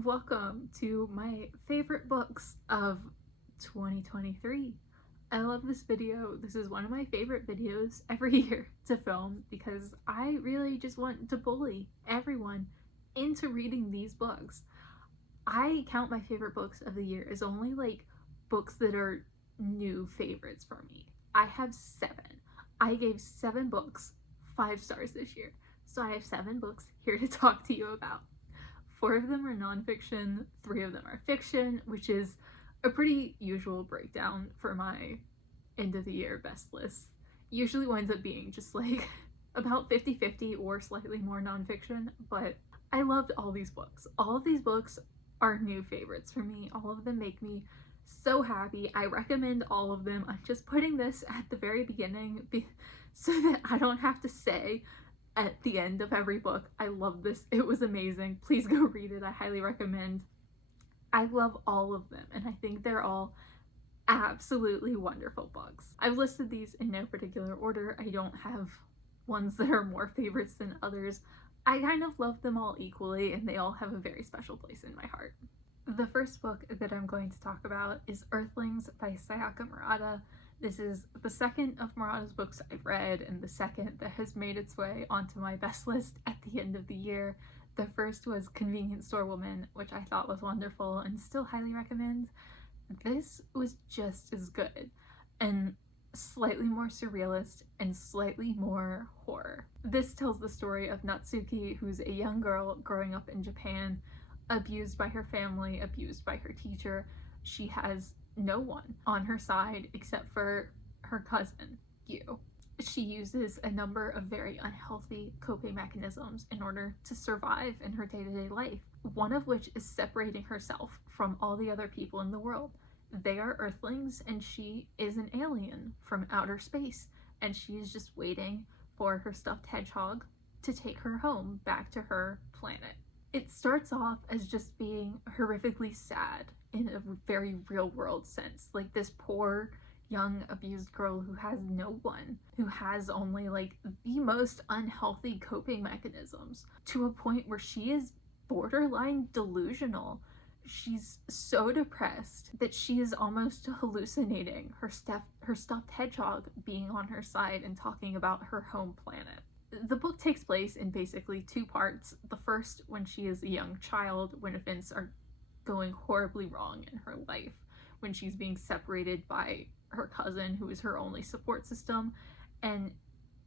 and welcome to my favorite books of 2023. I love this video. This is one of my favorite videos every year to film because I really just want to bully everyone into reading these books. I count my favorite books of the year as only like books that are new favorites for me. I have 7. I gave 7 books 5 stars this year. So I have 7 books here to talk to you about. 4 of them are nonfiction, 3 of them are fiction, which is a pretty usual breakdown for my end of the year best list. Usually winds up being just like about 50-50 or slightly more nonfiction, but I loved all these books. All of these books are new favorites for me. All of them make me so happy. I recommend all of them. I'm just putting this at the very beginning so that I don't have to say at the end of every book, I love this, it was amazing, please go read it, I highly recommend. I love all of them, and I think they're all absolutely wonderful books. I've listed these in no particular order. I don't have ones that are more favorites than others. I kind of love them all equally, and they all have a very special place in my heart. The first book that I'm going to talk about is Earthlings by Sayaka Murata. This is the second of Murata's books I've read, and the second that has made its way onto my best list at the end of the year. The first was Convenience Store Woman, which I thought was wonderful and still highly recommend. This was just as good, and slightly more surrealist and slightly more horror. This tells the story of Natsuki, who's a young girl growing up in Japan, abused by her family, abused by her teacher. She has no one on her side except for her cousin, Yu. She uses a number of very unhealthy coping mechanisms in order to survive in her day-to-day life, one of which is separating herself from all the other people in the world. They are Earthlings, and she is an alien from outer space, and she is just waiting for her stuffed hedgehog to take her home back to her planet. It starts off as just being horrifically sad in a very real world sense. Like this poor young abused girl who has no one, who has only like the most unhealthy coping mechanisms, to a point where she is borderline delusional. She's so depressed that she is almost hallucinating her stuffed hedgehog being on her side and talking about her home planet. The book takes place in basically 2 parts. The first, when she is a young child, when events are going horribly wrong in her life, when she's being separated by her cousin, who is her only support system. And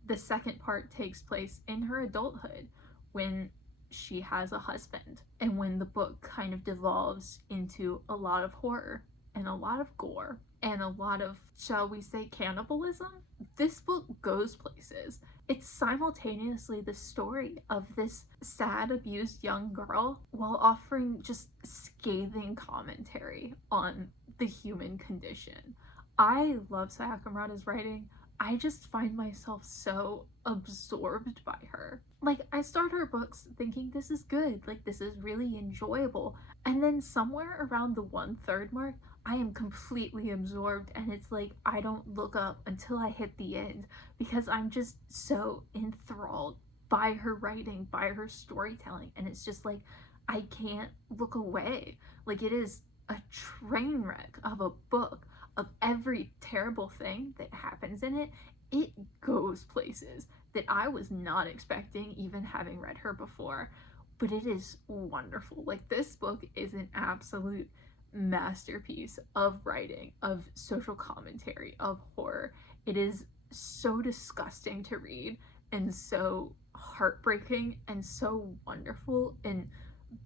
the second part takes place in her adulthood, when she has a husband, and when the book kind of devolves into a lot of horror and a lot of gore and a lot of, shall we say, cannibalism. This book goes places. It's simultaneously the story of this sad, abused young girl while offering just scathing commentary on the human condition. I love Sayaka Murata's writing. I just find myself so absorbed by her. Like, I start her books thinking this is good, like this is really enjoyable, and then somewhere around the 1/3 mark, I am completely absorbed, and it's like I don't look up until I hit the end because I'm just so enthralled by her writing, by her storytelling, and it's just like I can't look away. Like, it is a train wreck of a book. Of every terrible thing that happens in it, it goes places that I was not expecting, even having read her before. But it is wonderful. Like, this book is an absolute masterpiece of writing, of social commentary, of horror. It is so disgusting to read and so heartbreaking and so wonderful and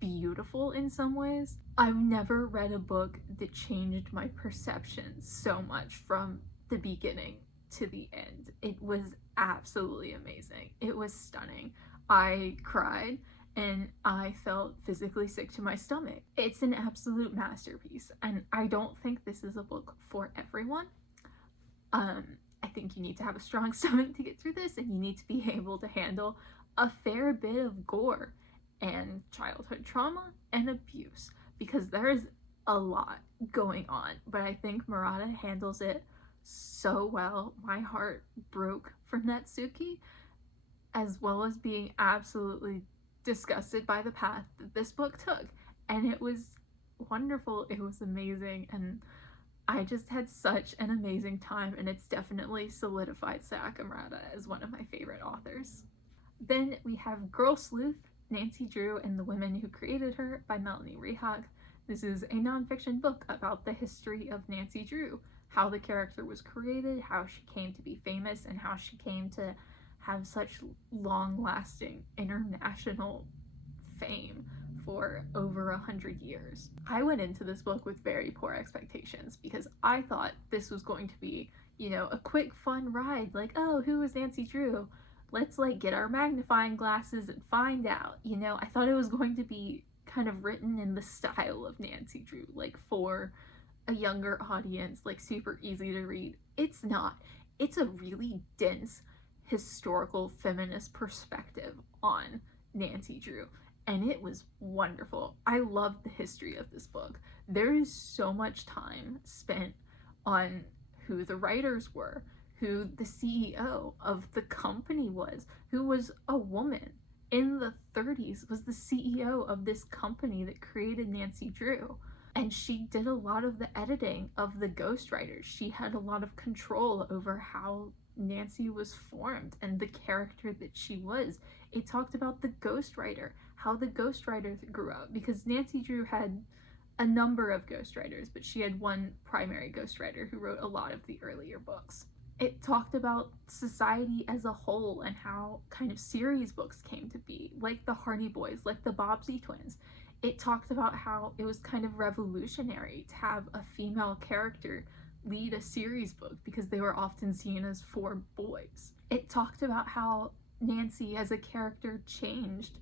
beautiful in some ways. I've never read a book that changed my perception so much from the beginning to the end. It was absolutely amazing. It was stunning. I cried and I felt physically sick to my stomach. It's an absolute masterpiece, and I don't think this is a book for everyone. I think you need to have a strong stomach to get through this, and you need to be able to handle a fair bit of gore and childhood trauma and abuse, because there's a lot going on, but I think Murata handles it so well. My heart broke for Natsuki, as well as being absolutely disgusted by the path that this book took. and it was wonderful. It was amazing, and I just had such an amazing time, and it's definitely solidified Sayaka Murata as one of my favorite authors. Then we have Girl Sleuth, Nancy Drew and the Women Who Created Her by Melanie Rehak. This is a nonfiction book about the history of Nancy Drew, how the character was created, how she came to be famous, and how she came to have such long-lasting international fame for over 100 years. I went into this book with very poor expectations because I thought this was going to be, you know, a quick fun ride, like, oh, who is Nancy Drew? Let's like get our magnifying glasses and find out. You know, I thought it was going to be kind of written in the style of Nancy Drew, like for a younger audience, like super easy to read. It's not. It's a really dense historical feminist perspective on Nancy Drew, and it was wonderful. I loved the history of this book. There is so much time spent on who the writers were, who the CEO of the company was, who was a woman in the 30s, was the CEO of this company that created Nancy Drew. And she did a lot of the editing of the ghostwriters. She had a lot of control over how Nancy was formed and the character that she was. It talked about the ghostwriter, how the ghostwriter grew up, because Nancy Drew had a number of ghostwriters, but she had one primary ghostwriter who wrote a lot of the earlier books. It talked about society as a whole and how kind of series books came to be, like the Hardy Boys, like the Bobbsey twins. It talked about how it was kind of revolutionary to have a female character lead a series book because they were often seen as for boys. It talked about how Nancy as a character changed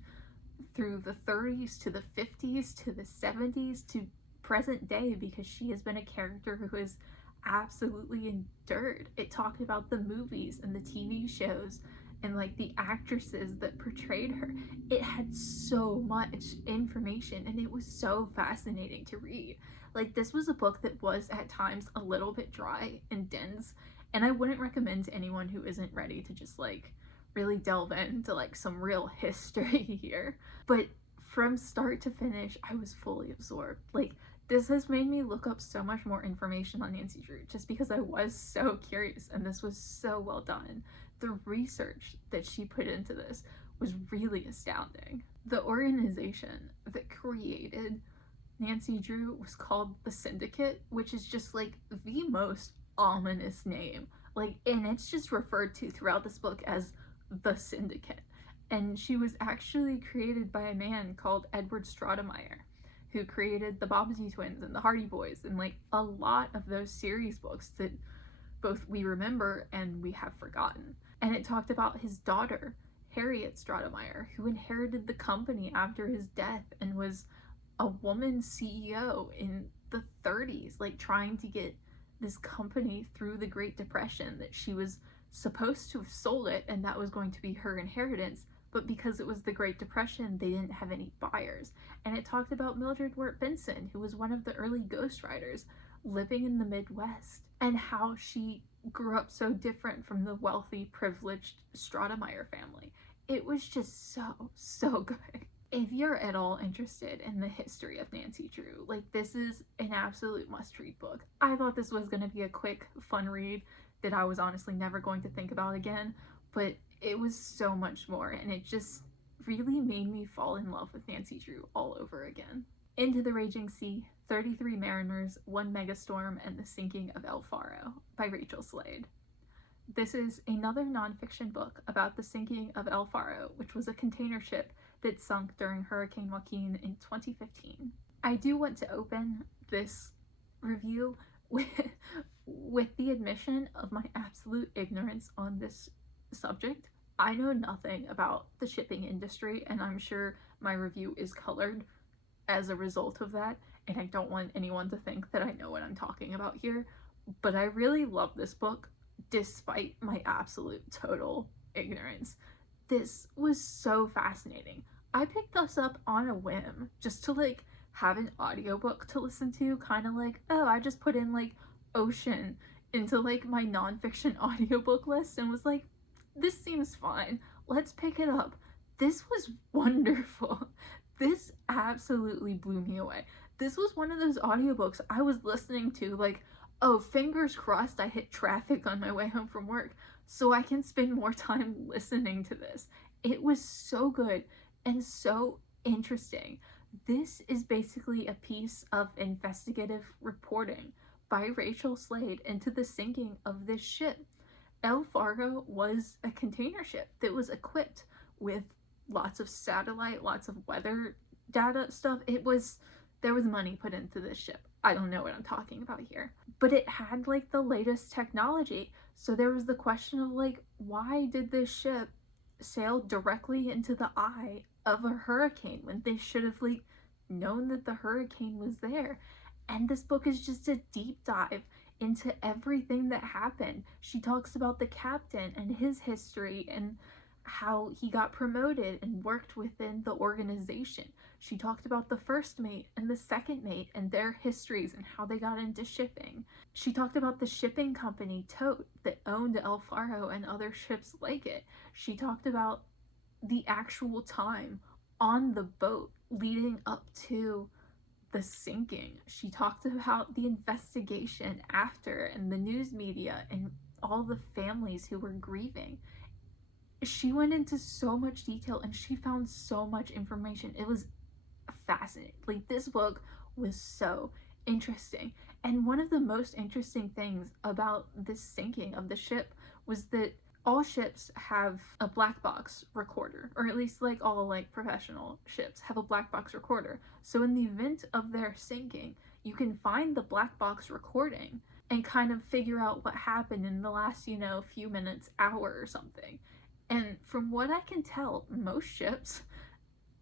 through the 30s to the 50s to the 70s to present day because she has been a character who has absolutely endured. It talked about the movies and the TV shows and like the actresses that portrayed her. It had so much information and it was so fascinating to read. Like, this was a book that was at times a little bit dry and dense, and I wouldn't recommend to anyone who isn't ready to just like really delve into like some real history here. But from start to finish, I was fully absorbed. Like, this has made me look up so much more information on Nancy Drew just because I was so curious, and this was so well done. The research that she put into this was really astounding. The organization that created Nancy Drew was called the Syndicate, which is just like the most ominous name. Like, and it's just referred to throughout this book as the Syndicate. And she was actually created by a man called Edward Stratemeyer, who created the Bobbsey twins and the Hardy Boys and like a lot of those series books that both we remember and we have forgotten. And it talked about his daughter, Harriet Stratemeyer, who inherited the company after his death and was a woman CEO in the 30s, like trying to get this company through the Great Depression, that she was supposed to have sold it and that was going to be her inheritance, but because it was the Great Depression, they didn't have any buyers. And it talked about Mildred Wirt Benson, who was one of the early ghostwriters living in the Midwest, and how she grew up so different from the wealthy, privileged Stratemeyer family. It was just so good. If you're at all interested in the history of Nancy Drew, like, this is an absolute must-read book. I thought this was going to be a quick, fun read that I was honestly never going to think about again, but it was so much more, and it just really made me fall in love with Nancy Drew all over again. Into the Raging Sea, 33 Mariners, One Megastorm, and the Sinking of El Faro by Rachel Slade. This is another nonfiction book about the sinking of El Faro, which was a container ship that sunk during Hurricane Joaquin in 2015. I do want to open this review with the admission of my absolute ignorance on this subject. I know nothing about the shipping industry, and I'm sure my review is colored as a result of that, and I don't want anyone to think that I know what I'm talking about here, but I really love this book despite my absolute total ignorance. This was so fascinating. I picked this up on a whim just to like have an audiobook to listen to, kind of like, oh, I just put in like ocean into like my nonfiction audiobook list and was like, this seems fine, let's pick it up. This was wonderful. This absolutely blew me away. This was one of those audiobooks I was listening to like, oh, fingers crossed I hit traffic on my way home from work so I can spend more time listening to this. It was so good and so interesting. This is basically a piece of investigative reporting by Rachel Slade into the sinking of this ship. El Fargo was a container ship that was equipped with lots of satellite, lots of weather data stuff. There was money put into this ship. I don't know what I'm talking about here. But it had like the latest technology. So there was the question of like, why did this ship sail directly into the eye of a hurricane when they should have like known that the hurricane was there? And this book is just a deep dive into everything that happened. She talks about the captain and his history and how he got promoted and worked within the organization. She talked about the first mate and the second mate and their histories and how they got into shipping. She talked about the shipping company Tote that owned El Faro and other ships like it. She talked about the actual time on the boat leading up to the sinking. She talked about the investigation after and the news media and all the families who were grieving. She went into so much detail and she found so much information. It was fascinating. Like, this book was so interesting. And one of the most interesting things about this sinking of the ship was that all ships have a black box recorder, or at least like all like professional ships have a black box recorder. So in the event of their sinking, you can find the black box recording and kind of figure out what happened in the last, few minutes, hour or something. And from what I can tell, most ships,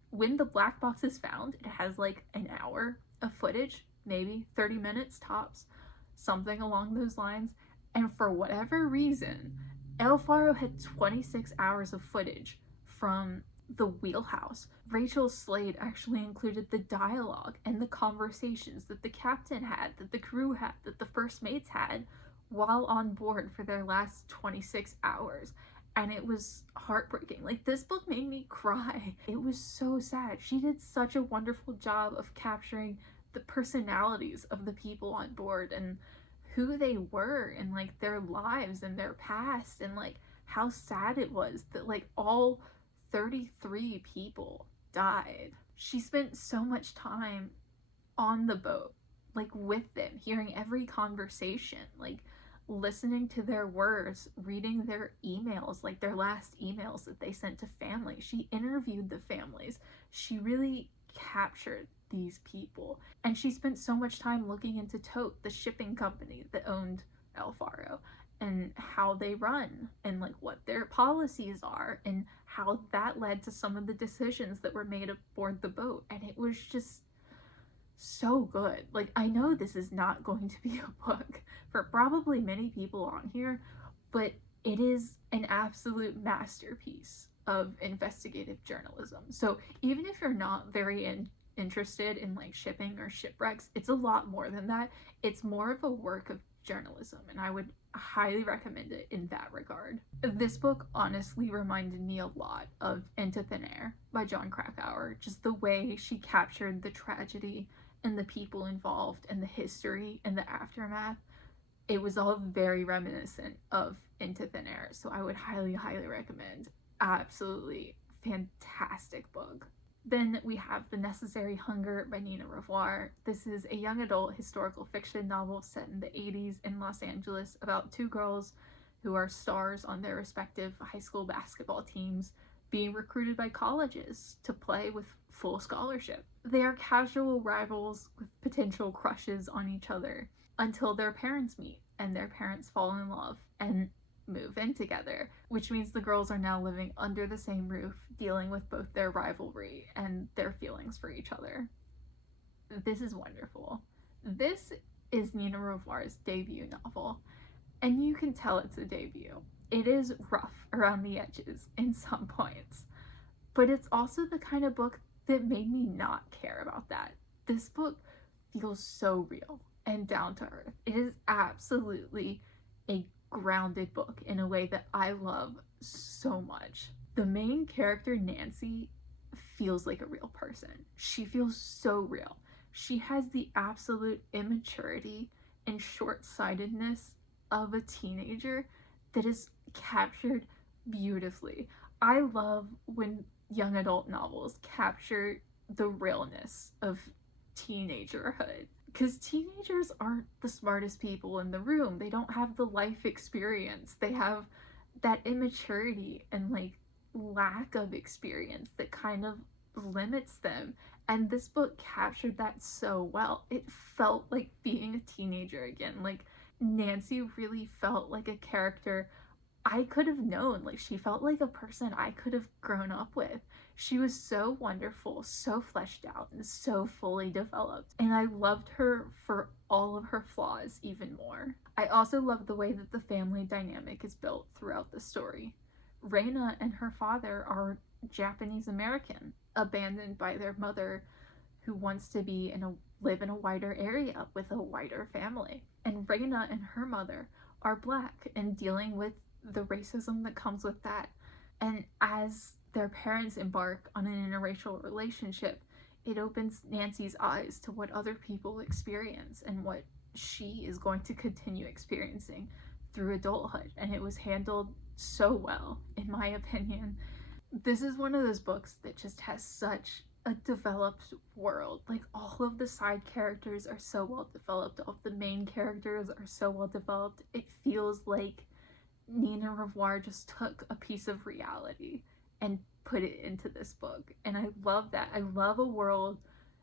when the black box is found, it has like an hour of footage, maybe 30 minutes tops, something along those lines. And for whatever reason, El Faro had 26 hours of footage from the wheelhouse. Rachel Slade actually included the dialogue and the conversations that the captain had, that the crew had, that the first mates had while on board for their last 26 hours. And it was heartbreaking. Like, this book made me cry. It was so sad. She did such a wonderful job of capturing the personalities of the people on board and who they were and like their lives and their past and like how sad it was that like all 33 people died. She spent so much time on the boat, like with them, hearing every conversation, like listening to their words, reading their emails, like their last emails that they sent to family. She interviewed the families. She really captured these people. And she spent so much time looking into Tote, the shipping company that owned El Faro, and how they run and like what their policies are and how that led to some of the decisions that were made aboard the boat. And it was just so good. Like, I know this is not going to be a book for probably many people on here, but it is an absolute masterpiece of investigative journalism. So even if you're not very interested in like shipping or shipwrecks, it's a lot more than that. It's more of a work of journalism, and I would highly recommend it in that regard. This book honestly reminded me a lot of Into Thin Air by Jon Krakauer. Just the way she captured the tragedy and the people involved and the history and the aftermath. It was all very reminiscent of Into Thin Air, so I would highly recommend. Absolutely fantastic book. Then we have The Necessary Hunger by Nina Revoyr. This is a young adult historical fiction novel set in the 80s in Los Angeles about two girls who are stars on their respective high school basketball teams being recruited by colleges to play with full scholarship. They are casual rivals with potential crushes on each other until their parents meet and their parents fall in love and move in together, which means the girls are now living under the same roof, dealing with both their rivalry and their feelings for each other. This is wonderful. This is Nina Revoyr's debut novel, and you can tell it's a debut. It is rough around the edges in some points, but it's also the kind of book that made me not care about that. This book feels so real and down to earth. It is absolutely a grounded book in a way that I love so much. The main character, Nancy, feels like a real person. She feels so real. She has the absolute immaturity and short-sightedness of a teenager that is captured beautifully. I love when young adult novels capture the realness of teenagerhood, because teenagers aren't the smartest people in the room. They don't have the life experience. They have that immaturity and like lack of experience that kind of limits them. And this book captured that so well. It felt like being a teenager again. Like, Nancy really felt like a character I could have known. Like, she felt like a person I could have grown up with. She was so wonderful, so fleshed out, and so fully developed. And I loved her for all of her flaws even more. I also love the way that the family dynamic is built throughout the story. Reina and her father are Japanese American, abandoned by their mother, who wants to live in a wider area with a wider family. And Reina and her mother are Black and dealing with the racism that comes with that. And as their parents embark on an interracial relationship, it opens Nancy's eyes to what other people experience and what she is going to continue experiencing through adulthood. And it was handled so well, in my opinion. This is one of those books that just has such a developed world. Like, all of the side characters are so well developed. All of the main characters are so well developed. It feels like Nina Revoyr just took a piece of reality and put it into this book. And I love that. I love a world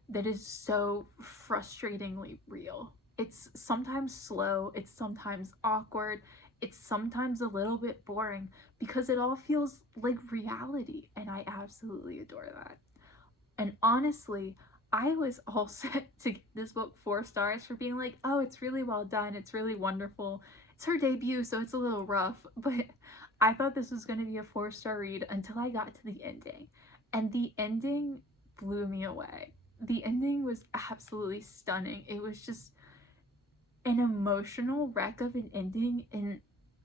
that is so frustratingly real. It's sometimes slow, it's sometimes awkward, it's sometimes a little bit boring, because it all feels like reality, and I absolutely adore that. And honestly, I was all set to give this book 4 stars for being like, oh, it's really well done, it's really wonderful. It's her debut, so it's a little rough, but I thought this was going to be a 4-star read until I got to the ending. And the ending blew me away. The ending was absolutely stunning. It was just an emotional wreck of an ending in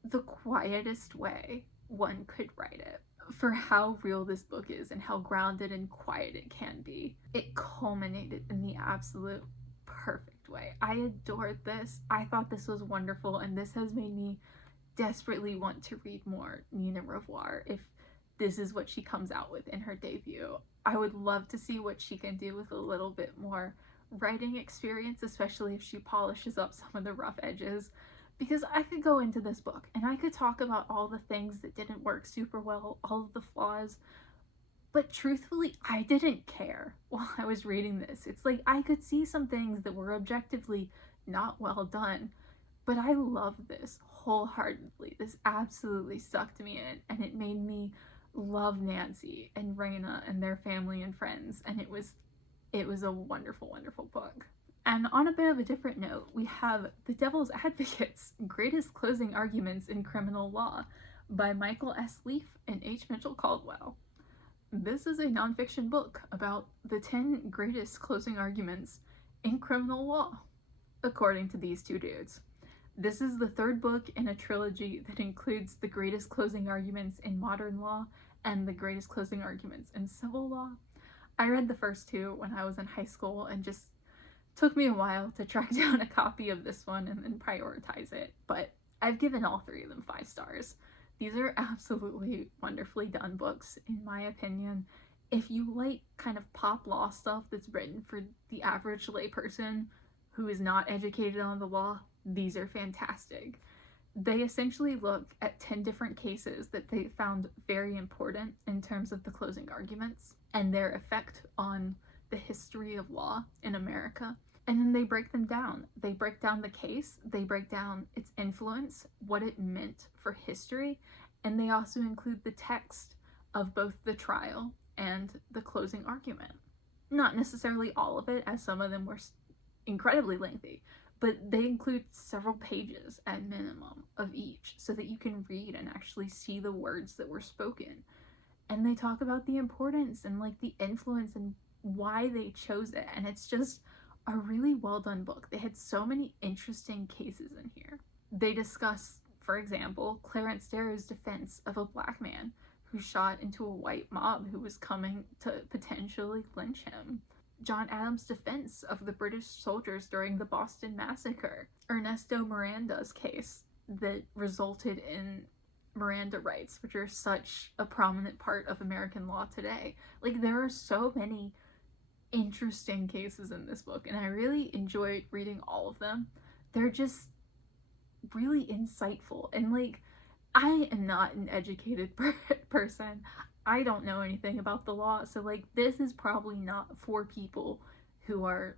the quietest way one could write it. For how real this book is and how grounded and quiet it can be, it culminated in the absolute perfect way. I adored this. I thought this was wonderful, and this has made me desperately want to read more Nina Revoyr if this is what she comes out with in her debut. I would love to see what she can do with a little bit more writing experience, especially if she polishes up some of the rough edges, because I could go into this book and I could talk about all the things that didn't work super well, all of the flaws, but truthfully, I didn't care while I was reading this. It's like I could see some things that were objectively not well done, but I love this wholeheartedly. This absolutely sucked me in, and it made me love Nancy and Reina and their family and friends, and it was a wonderful, wonderful book. And on a bit of a different note, we have The Devil's Advocates, Greatest Closing Arguments in Criminal Law by Michael S. Lief and H. Mitchell Caldwell. This is a nonfiction book about the 10 greatest closing arguments in criminal law, according to these two dudes. This is the third book in a trilogy that includes the greatest closing arguments in modern law and the greatest closing arguments in civil law. I read the first two when I was in high school and just took me a while to track down a copy of this one and then prioritize it, but I've given all 3 of them 5 stars. These are absolutely wonderfully done books, in my opinion. If you like kind of pop law stuff that's written for the average layperson who is not educated on the law, these are fantastic. They essentially look at 10 different cases that they found very important in terms of the closing arguments and their effect on the history of law in America. And then they break them down. They break down the case, they break down its influence, what it meant for history, and they also include the text of both the trial and the closing argument. Not necessarily all of it, as some of them were incredibly lengthy, but they include several pages at minimum of each so that you can read and actually see the words that were spoken. And they talk about the importance and like the influence and why they chose it, and it's just a really well done book. They had so many interesting cases in here. They discuss, for example, Clarence Darrow's defense of a Black man who shot into a white mob who was coming to potentially lynch him. John Adams' defense of the British soldiers during the Boston Massacre. Ernesto Miranda's case that resulted in Miranda rights, which are such a prominent part of American law today. Like, there are so many interesting cases in this book, and I really enjoyed reading all of them. They're just really insightful, and like, I am not an educated person. I don't know anything about the law, so like, this is probably not for people who are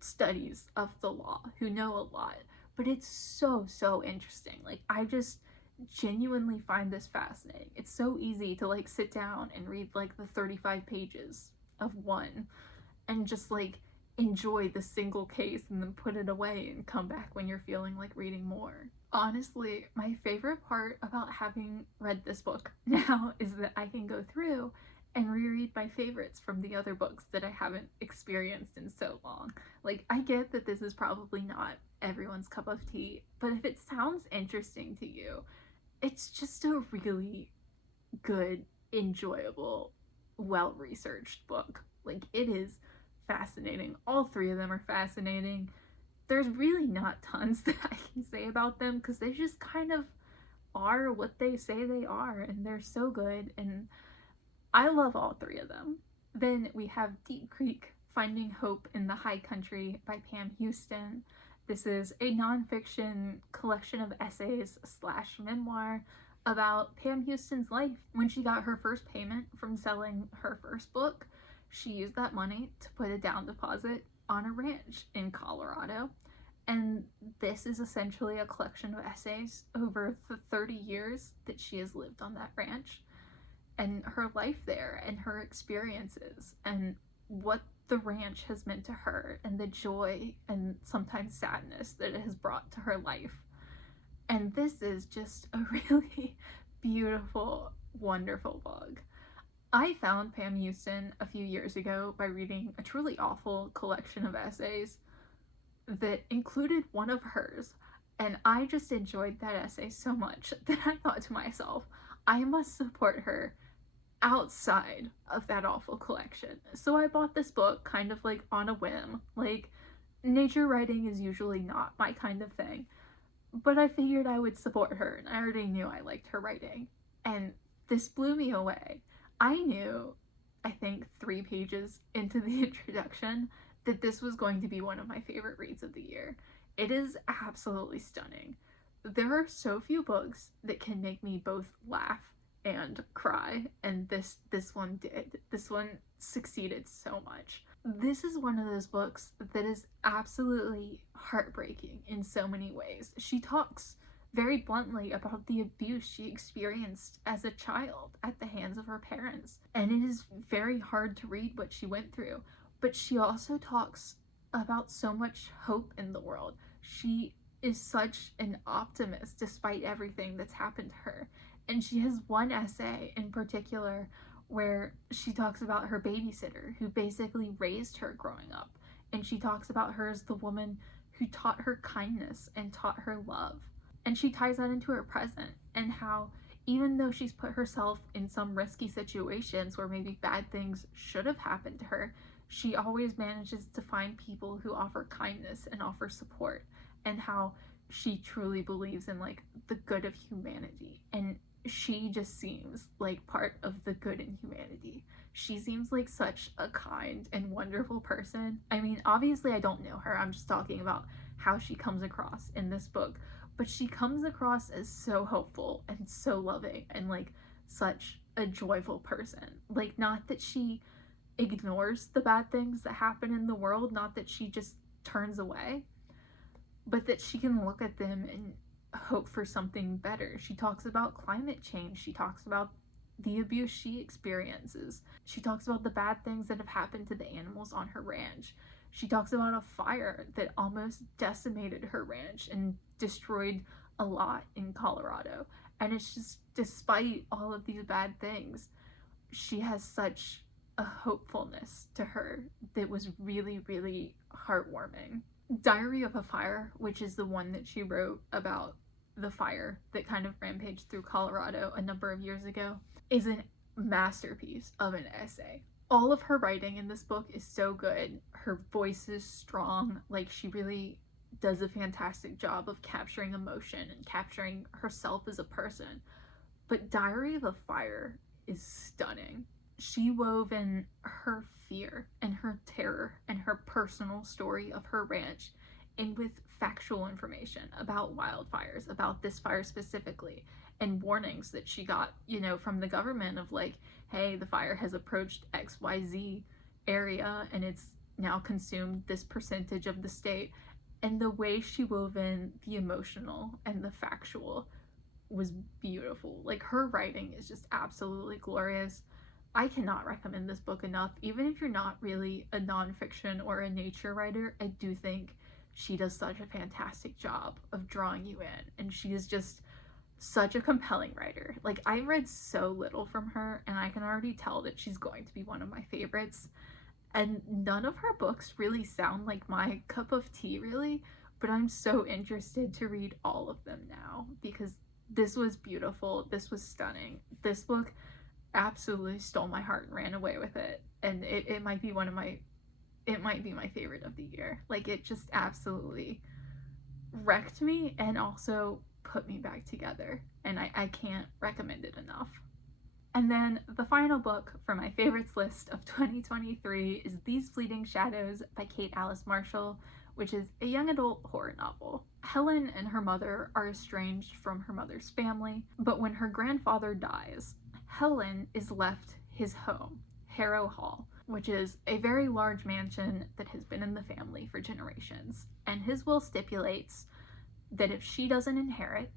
studies of the law, who know a lot, but it's so interesting. Like, I just genuinely find this fascinating. It's so easy to like sit down and read like the 35 pages of one and just like enjoy the single case and then put it away and come back when you're feeling like reading more. Honestly, my favorite part about having read this book now is that I can go through and reread my favorites from the other books that I haven't experienced in so long. Like, I get that this is probably not everyone's cup of tea, but if it sounds interesting to you, it's just a really good, enjoyable, well-researched book. Like, it is fascinating. All three of them are fascinating. There's really not tons that I can say about them because they just kind of are what they say they are, and they're so good, and I love all three of them. Then we have Deep Creek, Finding Hope in the High Country by Pam Houston. This is a nonfiction collection of essays / memoir about Pam Houston's life. When she got her first payment from selling her first book, she used that money to put a down deposit on a ranch in Colorado. And this is essentially a collection of essays over the 30 years that she has lived on that ranch, and her life there, and her experiences, and what the ranch has meant to her, and the joy and sometimes sadness that it has brought to her life. And this is just a really beautiful, wonderful book. I found Pam Houston a few years ago by reading a truly awful collection of essays that included one of hers, and I just enjoyed that essay so much that I thought to myself, I must support her outside of that awful collection. So I bought this book kind of like on a whim. Like, nature writing is usually not my kind of thing, but I figured I would support her, and I already knew I liked her writing, and this blew me away. I knew, I think 3 pages into the introduction, that this was going to be one of my favorite reads of the year. It is absolutely stunning. There are so few books that can make me both laugh and cry, and this one did. This one succeeded so much. This is one of those books that is absolutely heartbreaking in so many ways. She talks very bluntly about the abuse she experienced as a child at the hands of her parents, and it is very hard to read what she went through, but she also talks about so much hope in the world. She is such an optimist despite everything that's happened to her. And she has one essay in particular where she talks about her babysitter who basically raised her growing up. And she talks about her as the woman who taught her kindness and taught her love. And she ties that into her present, and how even though she's put herself in some risky situations where maybe bad things should have happened to her, she always manages to find people who offer kindness and offer support, and how she truly believes in like the good of humanity, and she just seems like part of the good in humanity. She seems like such a kind and wonderful person. I mean, obviously I don't know her, I'm just talking about how she comes across in this book, but she comes across as so hopeful and so loving and like such a joyful person. Like, not that she ignores the bad things that happen in the world, not that she just turns away, but that she can look at them and hope for something better. She talks about climate change. She talks about the abuse she experiences. She talks about the bad things that have happened to the animals on her ranch. She talks about a fire that almost decimated her ranch and destroyed a lot in Colorado. And it's just, despite all of these bad things, she has such a hopefulness to her that was really, really heartwarming. Diary of a Fire, which is the one that she wrote about the fire that kind of rampaged through Colorado a number of years ago, is a masterpiece of an essay. All of her writing in this book is so good. Her voice is strong. Like, she really does a fantastic job of capturing emotion and capturing herself as a person. But Diary of a Fire is stunning. She wove in her fear and her terror and her personal story of her ranch in with factual information about wildfires, about this fire specifically, and warnings that she got, you know, from the government of like, hey, the fire has approached XYZ area and it's now consumed this percentage of the state. And the way she wove in the emotional and the factual was beautiful. Like, her writing is just absolutely glorious. I cannot recommend this book enough. Even if you're not really a nonfiction or a nature writer, I do think she does such a fantastic job of drawing you in, and she is just such a compelling writer. Like, I read so little from her, and I can already tell that she's going to be one of my favorites. And none of her books really sound like my cup of tea, really, but I'm so interested to read all of them now because this was beautiful. This was stunning. This book absolutely stole my heart and ran away with it. And it might be my favorite of the year. Like, it just absolutely wrecked me and also put me back together. And I can't recommend it enough. And then the final book for my favorites list of 2023 is These Fleeting Shadows by Kate Alice Marshall, which is a young adult horror novel. Helen and her mother are estranged from her mother's family, but when her grandfather dies, Helen is left his home, Harrow Hall, which is a very large mansion that has been in the family for generations. And his will stipulates that if she doesn't inherit,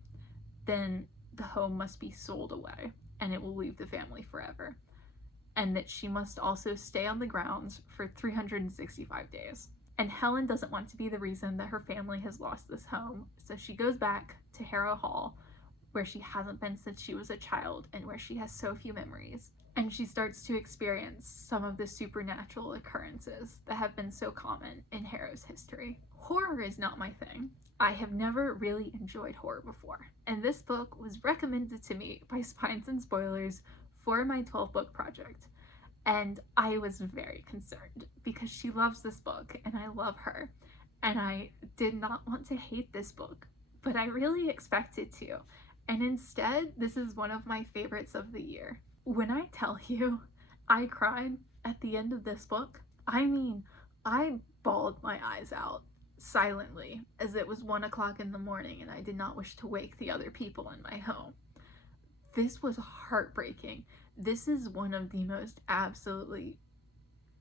then the home must be sold away and it will leave the family forever. And that she must also stay on the grounds for 365 days. And Helen doesn't want to be the reason that her family has lost this home, so she goes back to Harrow Hall, where she hasn't been since she was a child and where she has so few memories. And she starts to experience some of the supernatural occurrences that have been so common in Harrow's history. Horror is not my thing. I have never really enjoyed horror before, and this book was recommended to me by Spines and Spoilers for my 12-book project. And I was very concerned because she loves this book and I love her. And I did not want to hate this book, but I really expected to. And instead, this is one of my favorites of the year. When I tell you I cried at the end of this book, I mean, I bawled my eyes out silently as it was 1 o'clock in the morning and I did not wish to wake the other people in my home. This was heartbreaking. This is one of the most absolutely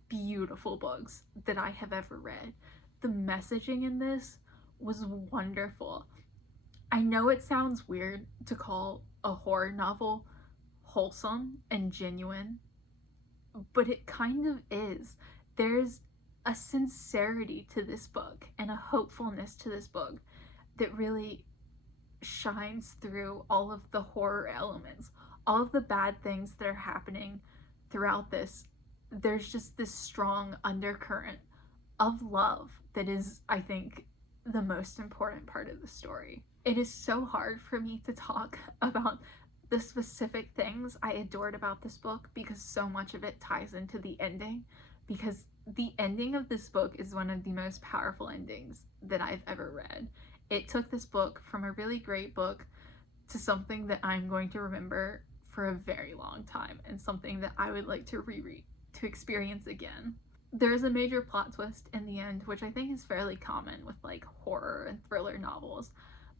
beautiful books that I have ever read. The messaging in this was wonderful. I know it sounds weird to call a horror novel wholesome and genuine, but it kind of is. There's a sincerity to this book and a hopefulness to this book that really shines through all of the horror elements, all of the bad things that are happening throughout this. There's just this strong undercurrent of love that is, I think, the most important part of the story. It is so hard for me to talk about the specific things I adored about this book because so much of it ties into the ending, because the ending of this book is one of the most powerful endings that I've ever read. It took this book from a really great book to something that I'm going to remember for a very long time and something that I would like to reread, to experience again. There's a major plot twist in the end, which I think is fairly common with like horror and thriller novels,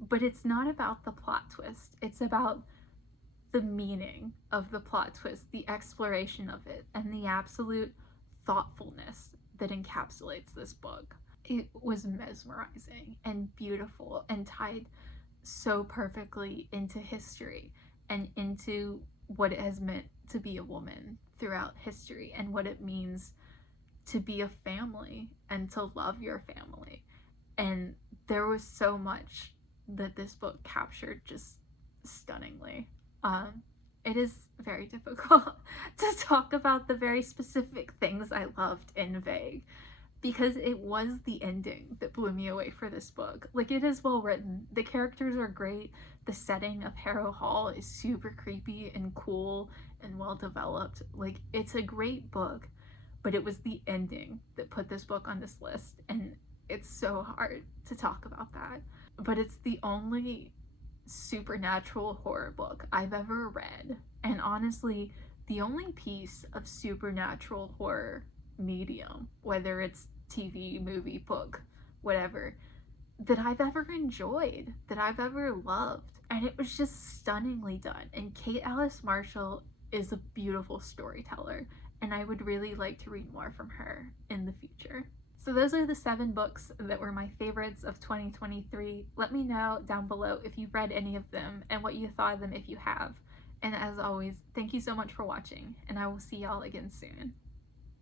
but it's not about the plot twist. It's about the meaning of the plot twist, the exploration of it, and the absolute thoughtfulness that encapsulates this book. It was mesmerizing and beautiful and tied so perfectly into history and into what it has meant to be a woman throughout history and what it means to be a family and to love your family. And there was so much that this book captured just stunningly. It is very difficult to talk about the very specific things I loved in vague, because it was the ending that blew me away for this book. Like, it is well written, the characters are great, the setting of Harrow Hall is super creepy and cool and well developed. Like, it's a great book, but it was the ending that put this book on this list, and it's so hard to talk about that. But it's the only supernatural horror book I've ever read, and honestly, the only piece of supernatural horror medium, whether it's TV, movie, book, whatever, that I've ever enjoyed, that I've ever loved. And it was just stunningly done. And Kate Alice Marshall is a beautiful storyteller, and I would really like to read more from her in the future. So those are the 7 books that were my favorites of 2023. Let me know down below if you've read any of them and what you thought of them if you have. And as always, thank you so much for watching, and I will see y'all again soon.